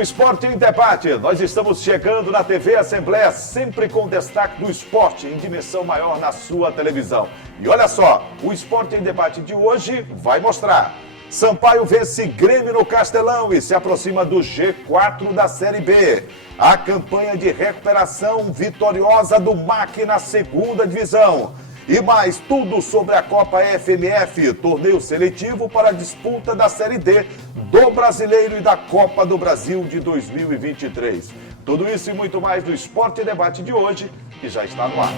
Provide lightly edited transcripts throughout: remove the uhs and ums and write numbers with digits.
o Esporte em Debate. Nós estamos chegando na TV Assembleia, sempre com destaque do esporte em dimensão maior na sua televisão. E olha só, o Esporte em Debate de hoje vai mostrar. Sampaio vence Grêmio no Castelão e se aproxima do G4 da Série B. A campanha de recuperação vitoriosa do MAC na segunda divisão. E mais tudo sobre a Copa FMF, torneio seletivo para a disputa da Série D do Brasileiro e da Copa do Brasil de 2023. Tudo isso e muito mais do Esporte em Debate de hoje, que já está no ar.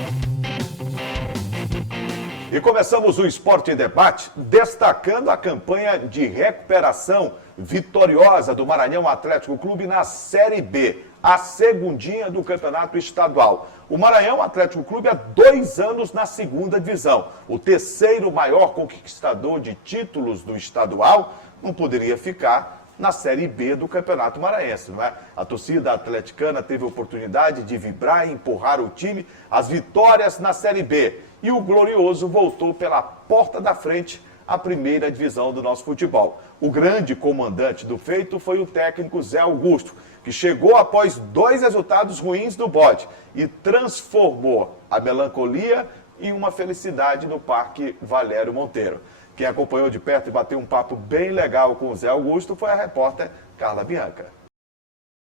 E começamos o Esporte em Debate destacando a campanha de recuperação vitoriosa do Maranhão Atlético Clube na Série B, a segundinha do Campeonato Estadual. O Maranhão Atlético Clube há 2 anos na segunda divisão. O terceiro maior conquistador de títulos do estadual não poderia ficar na Série B do Campeonato Maranhense, não é? A torcida atleticana teve a oportunidade de vibrar e empurrar o time às vitórias na Série B. E o Glorioso voltou pela porta da frente à primeira divisão do nosso futebol. O grande comandante do feito foi o técnico Zé Augusto, que chegou após 2 resultados ruins do Bode e transformou a melancolia em uma felicidade no Parque Valério Monteiro. Quem acompanhou de perto e bateu um papo bem legal com o Zé Augusto foi a repórter Carla Bianca.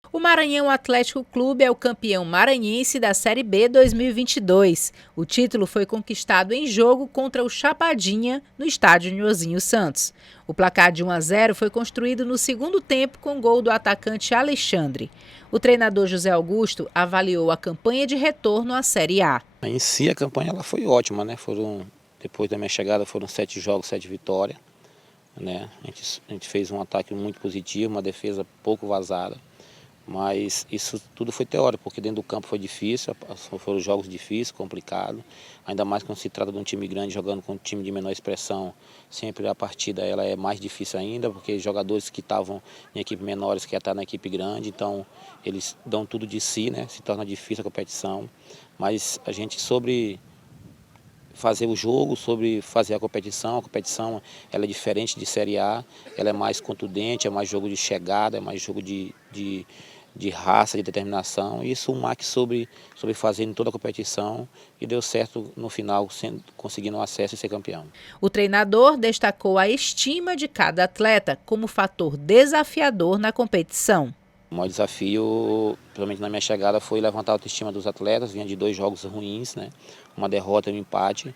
O Maranhão Atlético Clube é o campeão maranhense da Série B 2022. O título foi conquistado em jogo contra o Chapadinha, no estádio Nhozinho Santos. O placar de 1-0 foi construído no segundo tempo com gol do atacante Alexandre. O treinador José Augusto avaliou a campanha de retorno à Série A. Em si, a campanha ela foi ótima, né? Depois da minha chegada foram 7 jogos, 7 vitórias. Né? A gente fez um ataque muito positivo, uma defesa pouco vazada. Mas isso tudo foi teórico, porque dentro do campo foi difícil, foram jogos difíceis, complicados. Ainda mais quando se trata de um time grande jogando com um time de menor expressão, sempre a partida ela é mais difícil ainda, porque jogadores que estavam em equipe menores querem estar na equipe grande, então eles dão tudo de si, né? Se torna difícil a competição. Mas a gente sobre fazer o jogo, sobre fazer a competição ela é diferente de Série A, ela é mais contundente, é mais jogo de chegada, é mais jogo de raça, de determinação. E isso o MAC sobre fazer em toda a competição e deu certo no final, conseguindo o acesso e ser campeão. O treinador destacou a estima de cada atleta como fator desafiador na competição. O maior desafio, principalmente na minha chegada, foi levantar a autoestima dos atletas. Vinha de 2 jogos ruins, né? Uma derrota e um empate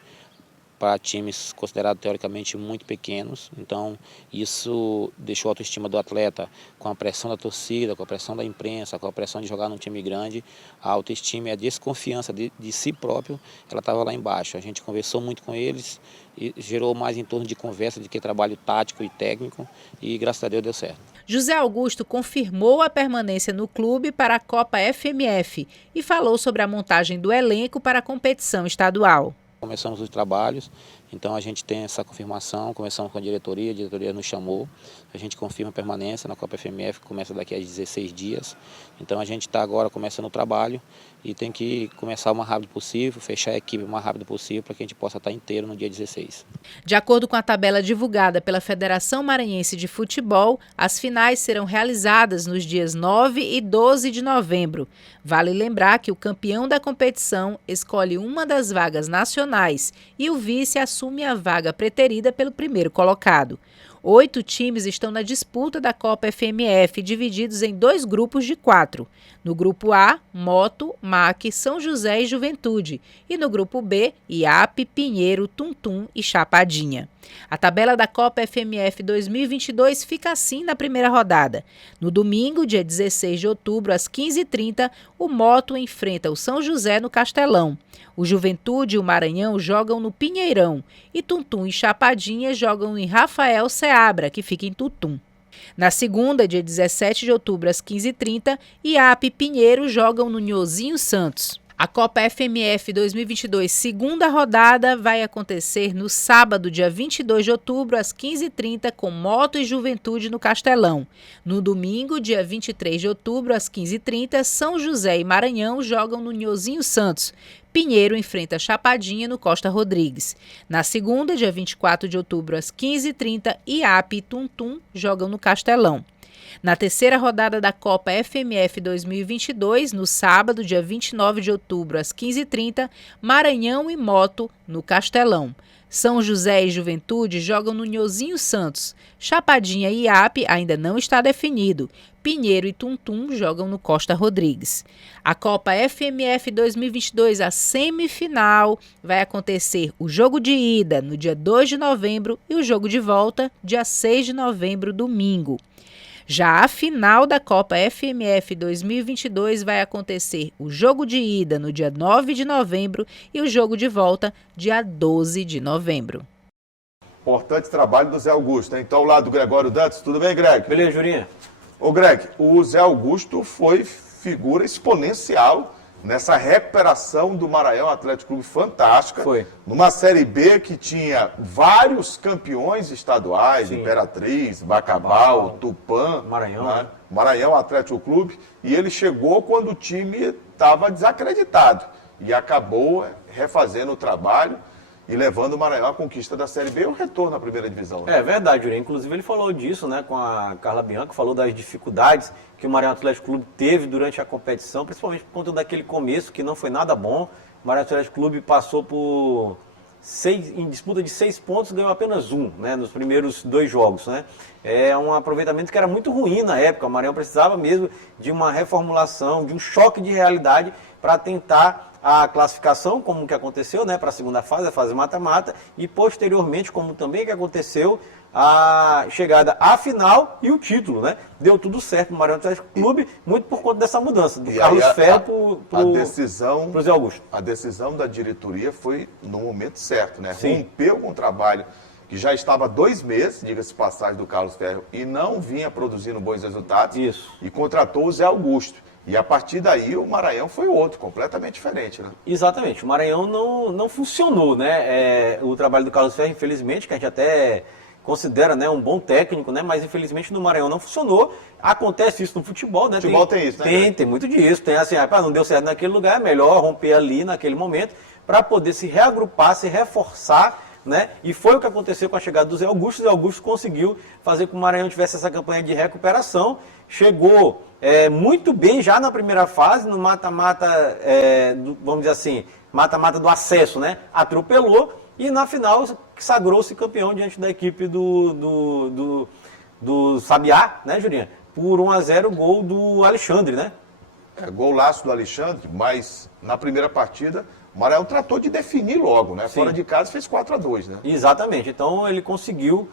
para times considerados teoricamente muito pequenos. Então isso deixou a autoestima do atleta com a pressão da torcida, com a pressão da imprensa, com a pressão de jogar num time grande. A autoestima e a desconfiança de si próprio, ela estava lá embaixo. A gente conversou muito com eles e gerou mais em torno de conversa do que trabalho tático e técnico e graças a Deus deu certo. José Augusto confirmou a permanência no clube para a Copa FMF e falou sobre a montagem do elenco para a competição estadual. Começamos os trabalhos, então a gente tem essa confirmação, começamos com a diretoria nos chamou, a gente confirma a permanência na Copa FMF, que começa daqui a 16 dias, então a gente está agora começando o trabalho e tem que começar o mais rápido possível, fechar a equipe o mais rápido possível para que a gente possa estar inteiro no dia 16. De acordo com a tabela divulgada pela Federação Maranhense de Futebol, as finais serão realizadas nos dias 9 e 12 de novembro. Vale lembrar que o campeão da competição escolhe uma das vagas nacionais e o vice assume a vaga preterida pelo primeiro colocado. 8 times estão na disputa da Copa FMF, divididos em 2 grupos de 4. No grupo A, Moto, MAC, São José e Juventude. E no grupo B, IAP, Pinheiro, Tuntum e Chapadinha. A tabela da Copa FMF 2022 fica assim na primeira rodada. No domingo, dia 16 de outubro, às 15h30, o Moto enfrenta o São José no Castelão. O Juventude e o Maranhão jogam no Pinheirão e Tuntum e Chapadinha jogam em Rafael Seabra, que fica em Tuntum. Na segunda, dia 17 de outubro, às 15h30, IAP e Pinheiro jogam no Nhozinho Santos. A Copa FMF 2022, segunda rodada, vai acontecer no sábado, dia 22 de outubro, às 15h30, com Moto e Juventude no Castelão. No domingo, dia 23 de outubro, às 15h30, São José e Maranhão jogam no Nhozinho Santos. Pinheiro enfrenta Chapadinha no Costa Rodrigues. Na segunda, dia 24 de outubro, às 15h30, IAP e Tuntum jogam no Castelão. Na terceira rodada da Copa FMF 2022, no sábado, dia 29 de outubro, às 15h30, Maranhão e Moto, no Castelão. São José e Juventude jogam no Nhozinho Santos. Chapadinha e Iape ainda não está definido. Pinheiro e Tuntum jogam no Costa Rodrigues. A Copa FMF 2022, a semifinal, vai acontecer o jogo de ida no dia 2 de novembro e o jogo de volta dia 6 de novembro, domingo. Já a final da Copa FMF 2022 vai acontecer o jogo de ida no dia 9 de novembro e o jogo de volta dia 12 de novembro. Importante trabalho do Zé Augusto, hein? Então, ao lado do Gregório Dantas, tudo bem, Greg? Beleza, Jurinha? Ô, Greg, o Zé Augusto foi figura exponencial nessa recuperação do Maranhão Atlético Clube fantástica. Foi. Numa Série B que tinha vários campeões estaduais, Sim. Imperatriz, Bacabal, Tupã, Maranhão, né? né? Maranhão Atlético Clube. E ele chegou quando o time estava desacreditado e acabou refazendo o trabalho e levando o Maranhão à conquista da Série B e o retorno à primeira divisão. Né? É verdade, Jurinha. Inclusive ele falou disso, né, com a Carla Bianco, falou das dificuldades que o Maranhão Atlético Clube teve durante a competição, principalmente por conta daquele começo que não foi nada bom. O Maranhão Atlético Clube passou por em disputa de 6 pontos, ganhou apenas 1, né, nos primeiros 2 jogos, né. É um aproveitamento que era muito ruim na época. O Maranhão precisava mesmo de uma reformulação, de um choque de realidade para tentar a classificação, como que aconteceu, né, para a segunda fase, a fase mata-mata, e posteriormente, como também que aconteceu, a chegada à final e o título, né? Deu tudo certo no Maranhão Atlético Clube, muito por conta dessa mudança, do Carlos Ferro para o Zé Augusto. A decisão da diretoria foi no momento certo, né? Sim. Rompeu com um trabalho que já estava há 2 meses, diga-se passagem, do Carlos Ferro, e não vinha produzindo bons resultados. Isso. E contratou o Zé Augusto. E a partir daí o Maranhão foi outro, completamente diferente, né? Exatamente, o Maranhão não funcionou, né? O trabalho do Carlos Ferro, infelizmente, que a gente até considera, né, um bom técnico, né? Mas infelizmente no Maranhão não funcionou. Acontece isso no futebol, né? Futebol tem isso, né? Tem muito disso. Tem assim, não deu certo naquele lugar, é melhor romper ali naquele momento para poder se reagrupar, se reforçar, né? E foi o que aconteceu com a chegada do Zé Augusto. O Zé Augusto conseguiu fazer com que o Maranhão tivesse essa campanha de recuperação. Chegou muito bem já na primeira fase, no mata-mata, vamos dizer assim, mata-mata do acesso, né? Atropelou e na final sagrou-se campeão diante da equipe do Sabiá, né, Jurinha? Por 1-0, gol do Alexandre, né? Golaço do Alexandre, mas na primeira partida o Maranhão tratou de definir logo, né? Sim. Fora de casa fez 4-2, né? Exatamente. Então ele conseguiu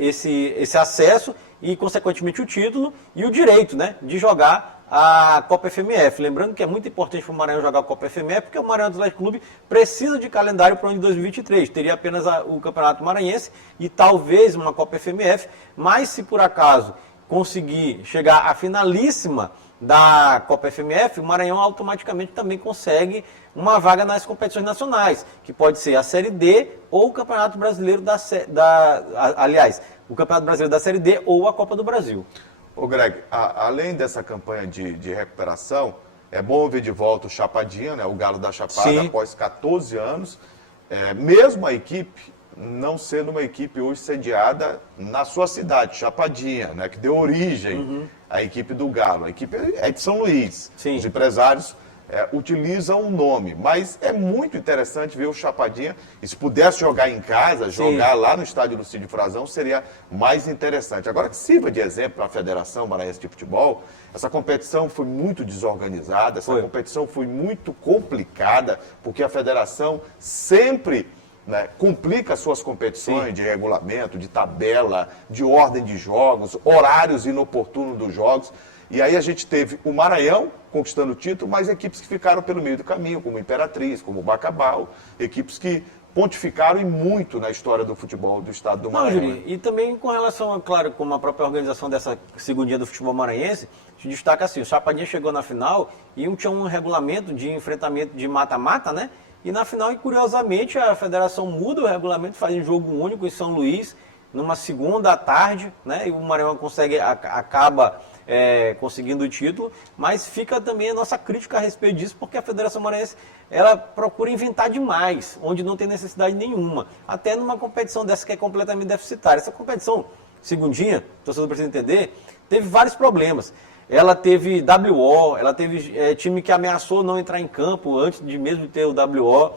esse acesso e, consequentemente, o título e o direito, né, de jogar a Copa FMF. Lembrando que é muito importante para o Maranhão jogar a Copa FMF, porque o Maranhão Atlético Clube precisa de calendário para o ano de 2023. Teria apenas o Campeonato Maranhense e talvez uma Copa FMF, mas se por acaso conseguir chegar à finalíssima da Copa FMF, o Maranhão automaticamente também consegue uma vaga nas competições nacionais, que pode ser a Série D ou o Campeonato Brasileiro aliás, o Campeonato Brasileiro da Série D ou a Copa do Brasil. Ô Greg, além dessa campanha de recuperação, é bom ver de volta o Chapadinha, né, o Galo da Chapada, Sim. após 14 anos, mesmo a equipe não sendo uma equipe hoje sediada na sua cidade, Chapadinha, né, que deu origem à equipe do Galo. A equipe é de São Luís. Sim. Os empresários utilizam o nome, mas é muito interessante ver o Chapadinha, e se pudesse jogar em casa, jogar lá no estádio Lucídio Frazão, seria mais interessante. Agora, que sirva de exemplo para a Federação Maranhense de Futebol, essa competição foi muito desorganizada, essa competição foi muito complicada, porque a federação sempre, né, complica suas competições de regulamento, de tabela, de ordem de jogos, horários inoportunos dos jogos. E aí a gente teve o Maranhão conquistando o título, mas equipes que ficaram pelo meio do caminho, como Imperatriz, como Bacabal, equipes que pontificaram e muito na história do futebol do estado do Maranhão. Não, Júlio, e também com relação, claro, como a própria organização dessa segundinha do futebol maranhense, se destaca assim, o Chapadinha chegou na final e tinha um regulamento de enfrentamento de mata-mata, né? E na final, e curiosamente, a federação muda o regulamento, faz um jogo único em São Luís, numa segunda à tarde, né? E o Maranhão acaba conseguindo o título, mas fica também a nossa crítica a respeito disso, porque a Federação Maranhense, ela procura inventar demais, onde não tem necessidade nenhuma, até numa competição dessa que é completamente deficitária. Essa competição segundinha, o torcedor precisa entender, teve vários problemas. Ela teve WO, ela teve time que ameaçou não entrar em campo antes de mesmo ter o WO.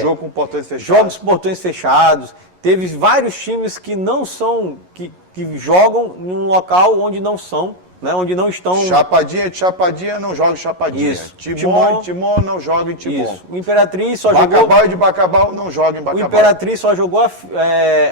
Jogo com portões fechados. Jogos com portões fechados. Teve vários times que não são, que jogam em um local onde não são, né, onde não estão... Chapadinha não joga em Chapadinha. Isso. Timon não joga em Timon. Isso. O Imperatriz só Bacabal jogou... e de Bacabal não joga em Bacabal. O Imperatriz só jogou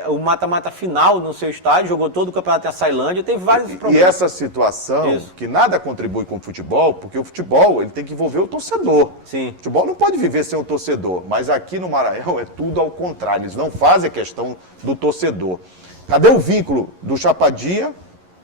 o mata-mata final no seu estádio, jogou todo o campeonato em Açailândia, teve vários problemas. E essa situação, que nada contribui com o futebol, porque o futebol ele tem que envolver o torcedor. Sim. O futebol não pode viver sem o torcedor, mas aqui no Maranhão é tudo ao contrário, eles não fazem a questão do torcedor. Cadê o vínculo do Chapadinha,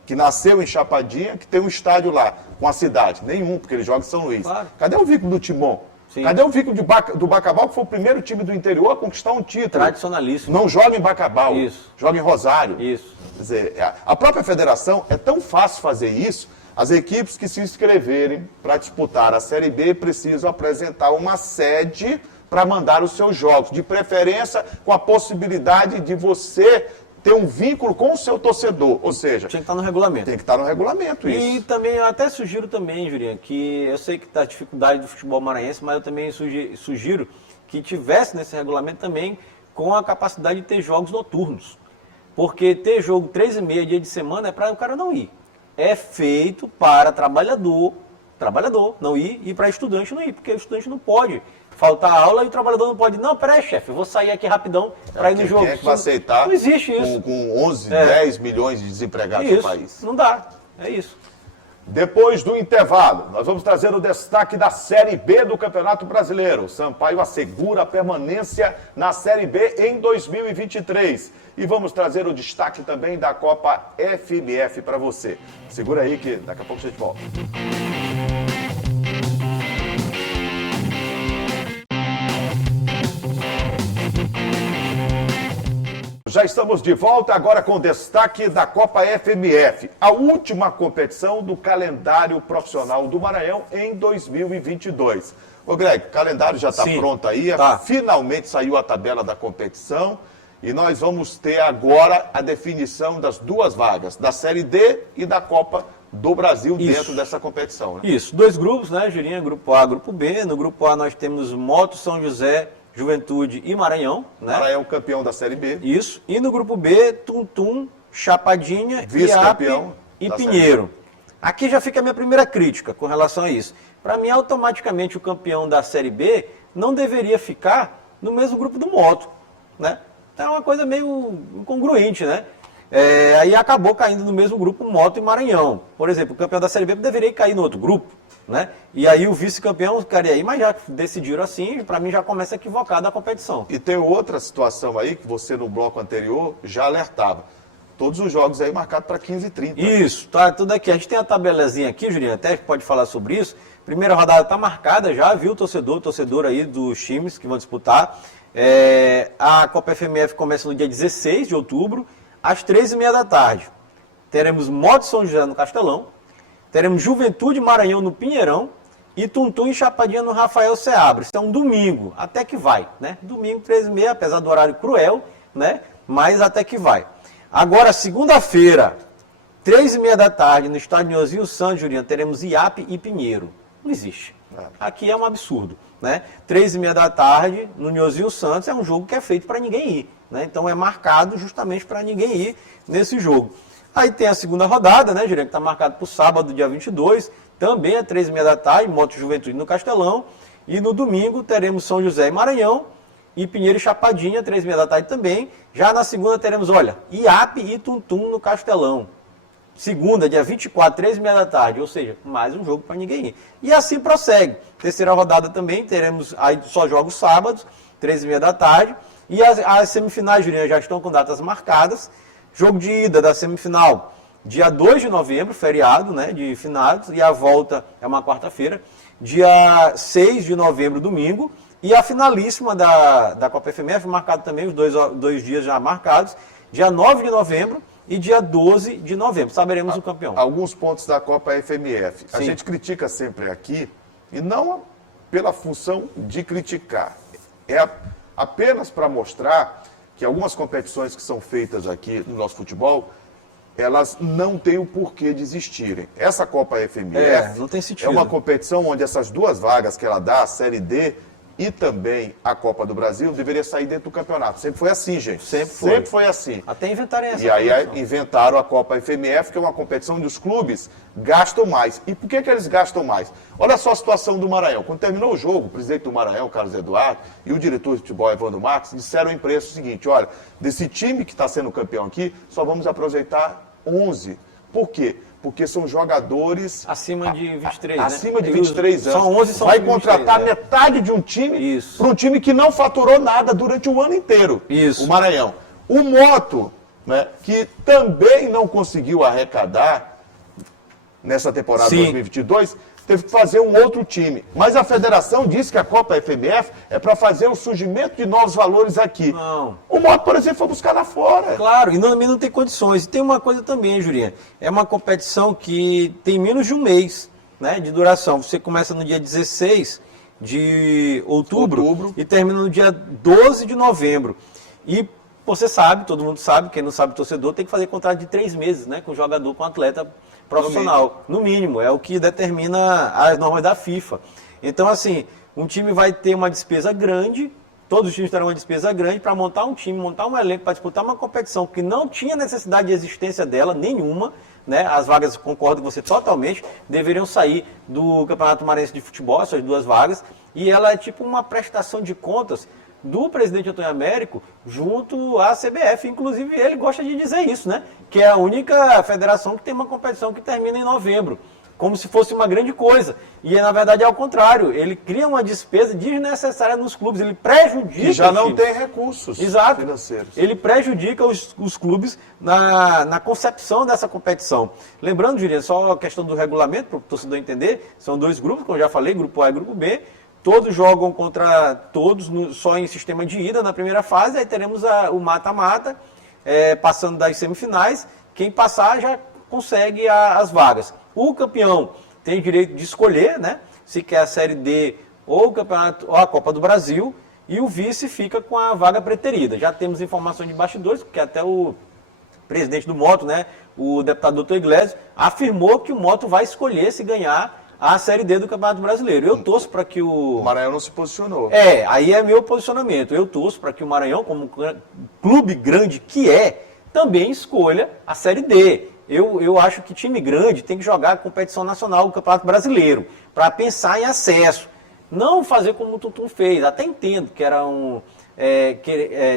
que nasceu em Chapadinha, que tem um estádio lá, com a cidade? Nenhum, porque ele joga em São Luís. Claro. Cadê o vínculo do Timon? Sim. Cadê o vínculo do Bacabal, que foi o primeiro time do interior a conquistar um título? Tradicionalíssimo. Não joga em Bacabal, Isso. joga em Rosário. Isso. Quer dizer, a própria federação é tão fácil fazer isso, as equipes que se inscreverem para disputar a Série B precisam apresentar uma sede para mandar os seus jogos, de preferência com a possibilidade de você ter um vínculo com o seu torcedor, ou seja... Tinha que estar no regulamento. Tem que estar no regulamento isso. E também, eu até sugiro também, Jurinha, que eu sei que está a dificuldade do futebol maranhense, mas eu também sugiro que tivesse nesse regulamento também com a capacidade de ter jogos noturnos. Porque ter jogo 3h30 dia de semana é para o cara não ir. É feito para trabalhador não ir, e para estudante não ir, porque o estudante não pode faltar aula e o trabalhador não pode. Não, peraí, chefe, eu vou sair aqui rapidão para ir no jogo. Quem é que vai aceitar? Não existe isso. Com 11, 10 milhões de desempregados no país. Não dá. É isso. Depois do intervalo, nós vamos trazer o destaque da Série B do Campeonato Brasileiro. O Sampaio assegura a permanência na Série B em 2023. E vamos trazer o destaque também da Copa FMF para você. Segura aí que daqui a pouco a gente volta. Já estamos de volta agora com o destaque da Copa FMF, a última competição do calendário profissional do Maranhão em 2022. Ô Greg, o calendário já está pronto aí, finalmente saiu a tabela da competição e nós vamos ter agora a definição das duas vagas, da Série D e da Copa do Brasil dentro dessa competição. Né? Isso, 2 grupos, né, Jurinha? Grupo A, Grupo B. No Grupo A nós temos Moto, São José, Juventude e Maranhão. Né? Maranhão campeão da Série B. Isso. E no grupo B, Tuntum, Chapadinha, vice-campeão e Pinheiro. Aqui já fica a minha primeira crítica com relação a isso. Para mim, automaticamente o campeão da Série B não deveria ficar no mesmo grupo do Moto. Né? Então é uma coisa meio incongruente, né? Aí acabou caindo no mesmo grupo Moto e Maranhão. Por exemplo, o campeão da Série B deveria cair no outro grupo. Né? E aí o vice-campeão ficaria aí, mas já decidiram assim, para mim já começa equivocada a competição. E tem outra situação aí que você no bloco anterior já alertava. Todos os jogos aí marcados para 15h30. Isso, tá tudo aqui. A gente tem a tabelazinha aqui, Julinho, até pode falar sobre isso. Primeira rodada está marcada já, viu, torcedor aí dos times que vão disputar. A Copa FMF começa no dia 16 de outubro, às 13h30 da tarde. Teremos Moto São José no Castelão. Teremos Juventude Maranhão no Pinheirão e Tuntum e Chapadinha no Rafael Seabra. Isso é um domingo, até que vai, né? Domingo, 13h30, apesar do horário cruel, né? Mas até que vai. Agora, segunda-feira, 3h30 da tarde, no estádio Nhozinho Santos, Juliano, teremos IAP e Pinheiro. Não existe. Aqui é um absurdo, né? 3h30 da tarde, no Nhozinho Santos, é um jogo que é feito para ninguém ir, né? Então é marcado justamente para ninguém ir nesse jogo. Aí tem a segunda rodada, né, Juliano, que está marcado para o sábado, dia 22, também às 3h30 da tarde, Moto Juventude no Castelão. E no domingo teremos São José e Maranhão, e Pinheiro e Chapadinha, 3h30 da tarde também. Já na segunda teremos, olha, IAP e Tuntum no Castelão. Segunda, dia 24, 3h30 da tarde, ou seja, mais um jogo para ninguém ir. E assim prossegue. Terceira rodada também, teremos aí só jogos sábados, 3h30 da tarde. E as semifinais, Juliano, já estão com datas marcadas. Jogo de ida da semifinal, dia 2 de novembro, feriado, né, de finados, e a volta é uma quarta-feira, dia 6 de novembro, domingo, e a finalíssima da Copa FMF, marcado também, os dois dias já marcados, dia 9 de novembro e dia 12 de novembro, saberemos o campeão. Alguns pontos da Copa FMF. A Sim. gente critica sempre aqui, e não pela função de criticar, é apenas para mostrar que algumas competições que são feitas aqui no nosso futebol, elas não têm o porquê de existirem. Essa Copa FMF não tem sentido. é uma competição onde essas duas vagas que ela dá, a Série D e também a Copa do Brasil, deveria sair dentro do campeonato. Sempre foi assim, gente. Sempre foi assim. Até inventarem essa E aí competição. inventaram a Copa FMF, que é uma competição onde os clubes gastam mais. E por que eles gastam mais? Olha só a situação do Maranhão. Quando terminou o jogo, o presidente do Maranhão, Carlos Eduardo, e o diretor de futebol, Evandro Marques, disseram à imprensa o seguinte: olha, desse time que está sendo campeão aqui, só vamos aproveitar 11. Por quê? Porque são jogadores Acima de 23, né? acima de 23 anos. São 11, são vai sub-23, contratar metade de um time Isso. para um time que não faturou nada durante o ano inteiro. Isso. O Maranhão. O Moto, né, que também não conseguiu arrecadar nessa temporada Sim. 2022, teve que fazer um outro time. Mas a federação disse que a Copa FMF é para fazer o surgimento de novos valores aqui. Não. O Moto, por exemplo, foi buscar lá fora. Claro, e não tem condições. E tem uma coisa também, Jurinha. É uma competição que tem menos de um mês, né, de duração. Você começa no dia 16 de outubro e termina no dia 12 de novembro. E você sabe, todo mundo sabe, quem não sabe, torcedor, tem que fazer contrato de 3 meses, né, com o jogador, com o atleta profissional. No mínimo, é o que determina as normas da FIFA. Então, assim, um time vai ter uma despesa grande, todos os times terão uma despesa grande para montar um time, montar um elenco, para disputar uma competição que não tinha necessidade de existência dela, nenhuma, né? As vagas, concordo com você totalmente, deveriam sair do Campeonato Maranhense de Futebol, essas 2 vagas, e ela é tipo uma prestação de contas do presidente Antônio Américo junto à CBF. Inclusive, ele gosta de dizer isso, né? Que é a única federação que tem uma competição que termina em novembro, como se fosse uma grande coisa. E, na verdade, é ao contrário. Ele cria uma despesa desnecessária nos clubes, ele prejudica Que já os não times. tem recursos financeiros. Ele prejudica os clubes na concepção dessa competição. Lembrando, Juliano, só a questão do regulamento, para o torcedor entender, são 2 grupos, como eu já falei, grupo A e grupo B. Todos jogam contra todos, só em sistema de ida na primeira fase, aí teremos o mata-mata, passando das semifinais. Quem passar já consegue as vagas. O campeão tem o direito de escolher, né, se quer a Série D ou o campeonato ou a Copa do Brasil, e o vice fica com a vaga preterida. Já temos informações de bastidores, porque até o presidente do Moto, né, o deputado Doutor Iglesias, afirmou que o Moto vai escolher se ganhar a Série D do Campeonato Brasileiro. Eu torço para que O Maranhão não se posicionou. Aí é meu posicionamento. Eu torço para que o Maranhão, como clube grande que é, também escolha a Série D. Eu acho que time grande tem que jogar a competição nacional do Campeonato Brasileiro, para pensar em acesso. Não fazer como o Tutum fez. Até entendo que era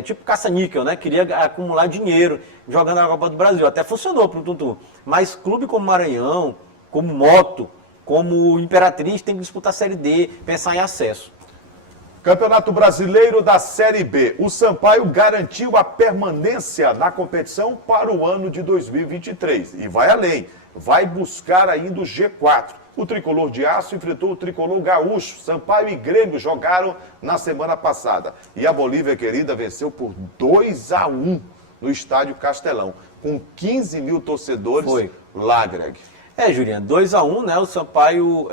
tipo caça-níquel, né? Queria acumular dinheiro jogando na Copa do Brasil. Até funcionou para o Tutum. Mas clube como Maranhão, como Moto, como Imperatriz, tem que disputar a Série D, pensar em acesso. Campeonato Brasileiro da Série B. O Sampaio garantiu a permanência na competição para o ano de 2023. E vai além. Vai buscar ainda o G4. O Tricolor de Aço enfrentou o Tricolor Gaúcho. Sampaio e Grêmio jogaram na semana passada. E a Bolívia Querida venceu por 2-1 no Estádio Castelão. Com 15 mil torcedores lá, Greg. Juliano, 2-1, né? O Sampaio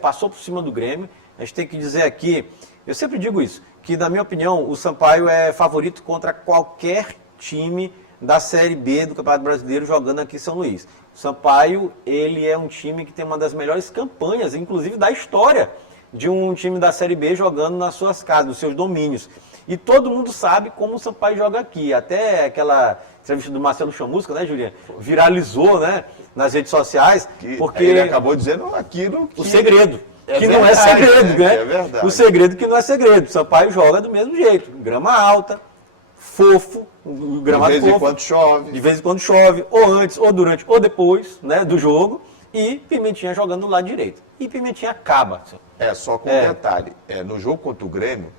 passou por cima do Grêmio. A gente tem que dizer aqui, eu sempre digo isso, que na minha opinião o Sampaio é favorito contra qualquer time da Série B do Campeonato Brasileiro jogando aqui em São Luís. O Sampaio, ele é um time que tem uma das melhores campanhas, inclusive da história, de um time da Série B jogando nas suas casas, nos seus domínios. E todo mundo sabe como o Sampaio joga aqui. Até aquela entrevista do Marcelo Chamusca, né, Juliano? Viralizou, né, nas redes sociais. Porque ele acabou dizendo aquilo que... O segredo. É que verdade, não é segredo, né? É verdade. O segredo que não é segredo. O Sampaio joga do mesmo jeito. Grama alta, fofo, gramado fofo. De vez em quando chove. De vez em quando chove, ou antes, ou durante, ou depois, né, do jogo. E Pimentinha jogando do lado direito. E Pimentinha acaba. Só com um detalhe. No jogo contra o Grêmio,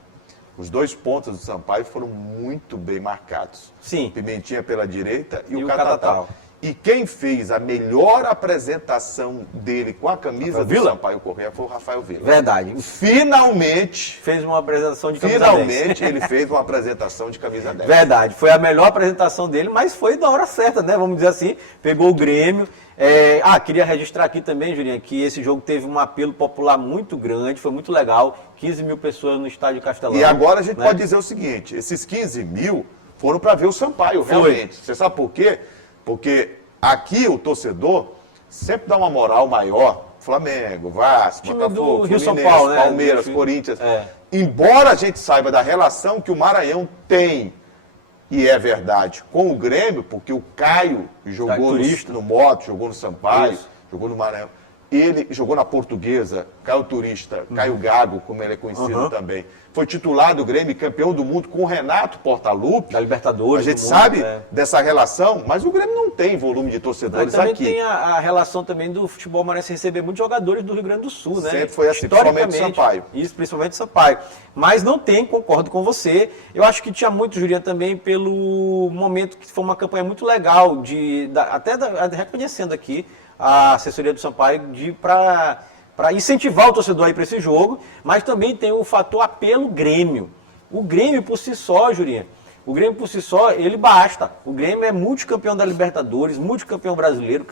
os 2 pontos do Sampaio foram muito bem marcados. Sim. Pimentinha pela direita e o Catatal. Catatal. E quem fez a melhor apresentação dele com a camisa do Sampaio Corrêa foi o Rafael Villa. Verdade. Finalmente, Fez uma apresentação de camisa 10. finalmente ele fez uma apresentação de camisa 10. Verdade. Foi a melhor apresentação dele, mas foi da hora certa, né? Vamos dizer assim. Pegou o Grêmio. Queria registrar aqui também, Julinha, que esse jogo teve um apelo popular muito grande, foi muito legal. 15 mil pessoas no Estádio Castelão. E agora a gente né? pode dizer o seguinte, esses 15 mil foram para ver o Sampaio, realmente. Você sabe por quê? Porque aqui o torcedor sempre dá uma moral maior. Flamengo, Vasco, Time Botafogo, do Rio, São Fluminense, Paulo, né? Palmeiras, Corinthians. É. Embora a gente saiba da relação que o Maranhão tem, e é verdade, com o Grêmio, porque o Caio jogou no Moto, jogou no Sampaio, Isso. jogou no Maranhão. Ele jogou na Portuguesa, Caio Turista, Caio Gago, como ele é conhecido também. Foi titular do Grêmio, campeão do mundo com o Renato Portaluppi. Da Libertadores. A gente sabe dessa relação, mas o Grêmio não tem volume de torcedores também aqui. Tem a relação também do futebol maranhense receber muitos jogadores do Rio Grande do Sul, né? Sempre foi assim, principalmente o Sampaio. Isso, principalmente o Sampaio. Mas não tem, concordo com você. Eu acho que tinha muito, Juliano, também pelo momento que foi uma campanha muito legal, até reconhecendo aqui a assessoria do Sampaio para incentivar o torcedor a ir para esse jogo, mas também tem o fator apelo Grêmio. O Grêmio por si só, Jurinha, o Grêmio por si só, ele basta. O Grêmio é multicampeão da Libertadores, multicampeão brasileiro,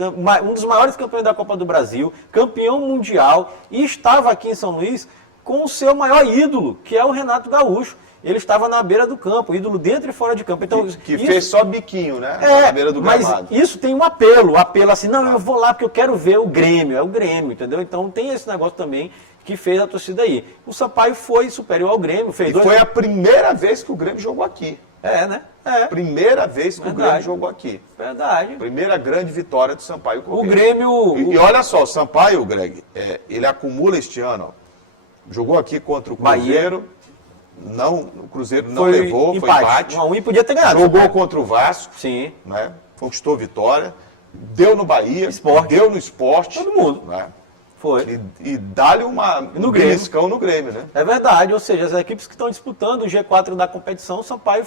um dos maiores campeões da Copa do Brasil, campeão mundial, e estava aqui em São Luís com o seu maior ídolo, que é o Renato Gaúcho. Ele estava na beira do campo, ídolo dentro e fora de campo. Então, que fez só biquinho, né? Na beira do gramado. Mas isso tem um apelo assim, não, eu vou lá porque eu quero ver o Grêmio, é o Grêmio, entendeu? Então tem esse negócio também que fez a torcida aí. O Sampaio foi superior ao Grêmio. Foi a primeira vez que o Grêmio jogou aqui. Né? Primeira vez que o Grêmio jogou aqui. Verdade. Primeira grande vitória do Sampaio Corrêa. O Grêmio... E olha só, o Sampaio, Greg, ele acumula este ano, ó, jogou aqui contra o Cruzeiro... Bahia. Não, o Cruzeiro não levou, foi empate. 1-1 e podia ter ganhado. Jogou contra o Vasco, sim, né? Conquistou vitória, deu no Bahia, deu no Sport. Todo mundo. Né? Foi. E dá-lhe um beliscão no Grêmio, né? É verdade, ou seja, as equipes que estão disputando o G4 da competição, o Sampaio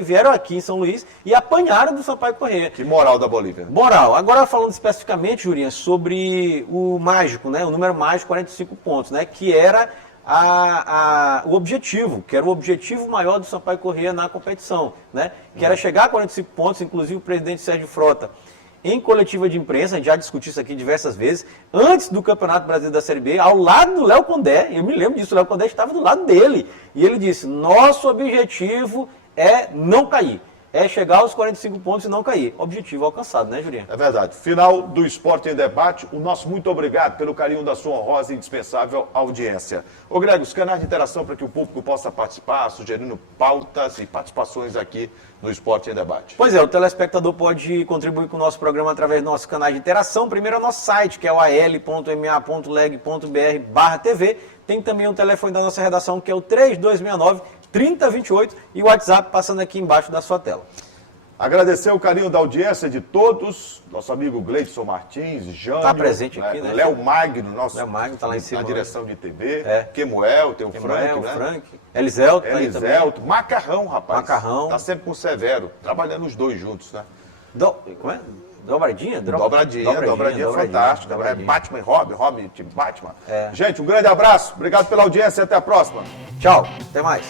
vieram aqui em São Luís e apanharam do Sampaio Corrêa. Que moral da Bolívia. Moral. Agora falando especificamente, Jurinha, sobre o mágico, né? O número mágico, 45 pontos, né? Que era o objetivo, que era o objetivo maior do Sampaio Corrêa na competição, né? Que era chegar a 45 pontos, inclusive o presidente Sérgio Frota, em coletiva de imprensa, a gente já discutiu isso aqui diversas vezes, antes do Campeonato Brasileiro da Série B, ao lado do Léo Condé, eu me lembro disso, o Léo Condé estava do lado dele, e ele disse, nosso objetivo é não cair. É chegar aos 45 pontos e não cair. Objetivo alcançado, né, Jurinha? É verdade. Final do Esporte em Debate. O nosso muito obrigado pelo carinho da sua honrosa e indispensável audiência. Ô, Greg, os canais de interação para que o público possa participar, sugerindo pautas e participações aqui no Esporte em Debate. Pois é, o telespectador pode contribuir com o nosso programa através do nosso canal de interação. Primeiro é o nosso site, que é o al.ma.leg.br/TV. Tem também o telefone da nossa redação, que é o 3269-3028, e o WhatsApp passando aqui embaixo da sua tela. Agradecer o carinho da audiência de todos, nosso amigo Gleidson Martins, Jânio. Está presente aqui, né? Léo Magno, nosso Léo Magno está lá em cima. Na direção de TV. É. Quemuel, tem o Frank, né? Frank. Eliselto. Eliselto. Macarrão, rapaz. Macarrão. Tá sempre com o Severo, trabalhando os dois juntos, né? Como é? Dobradinha? Dobradinha fantástica. Dobradinha. Batman e Robin, time Batman. É. Gente, um grande abraço, obrigado pela audiência e até a próxima. Tchau, até mais.